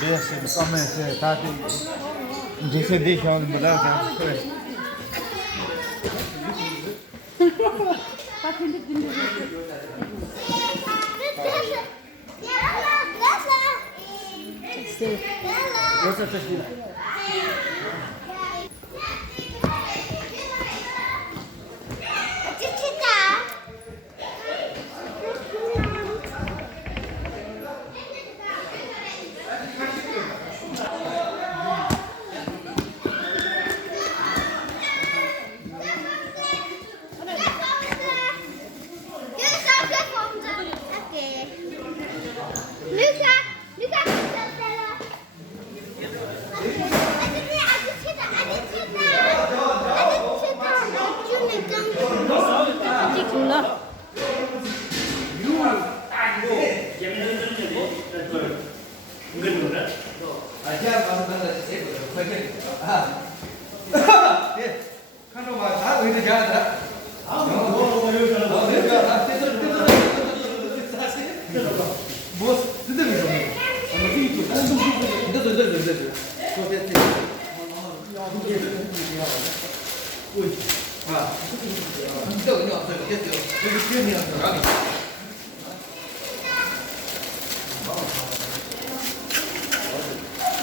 Beste, kom eens, taat je zit dicht aan de bedrijf. Nasıl teşkil?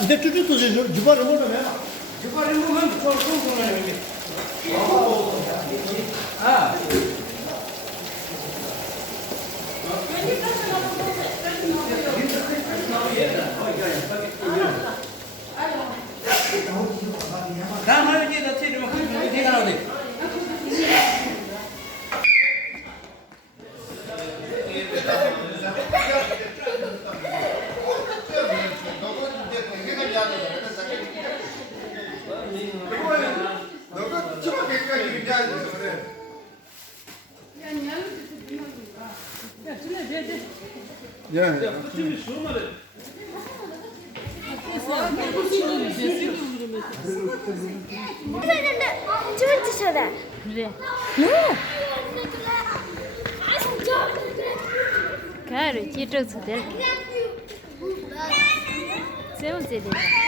근데 쭈쭈도 주발을 먹으면 주발을 먹으면 좀 손손을 아. 다음 할머니 너 치료만 하면 내가 나오네. 그래. Cara, que trouxe dele. Você não sei dele.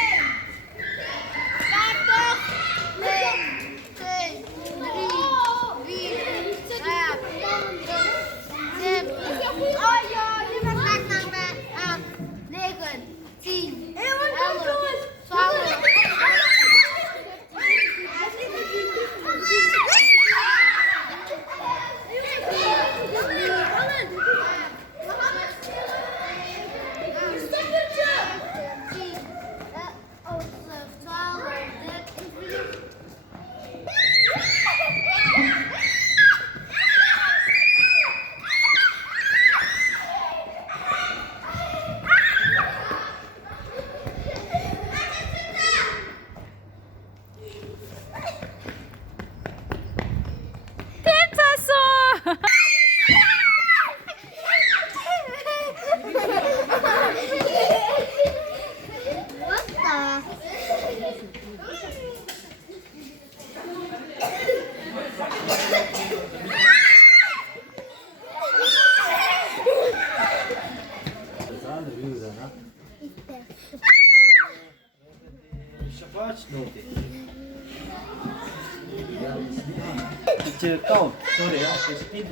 It's count. Sorry, it's speed.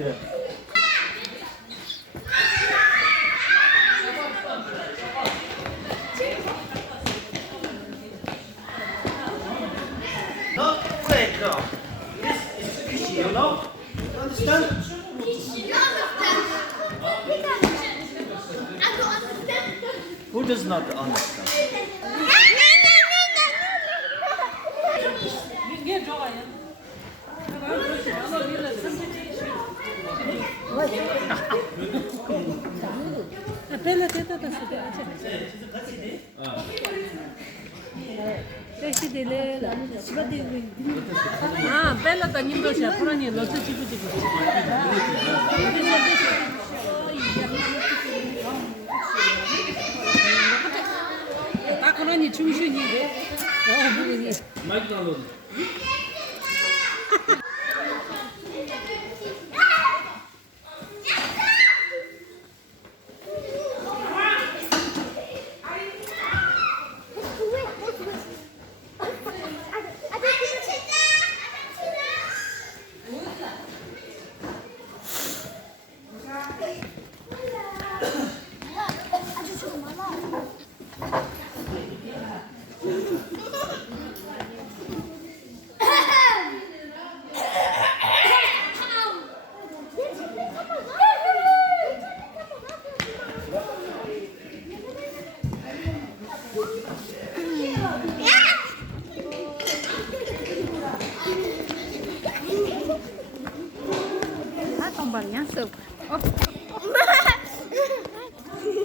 Not quick now. This is fishy, you know? Understand? Who does not understand? Bella teta da su. Ah, bella da nimdo sia, purani lo se chibu chibu. 무근이 중순인데. 무근이. 마이크 나눠. 아,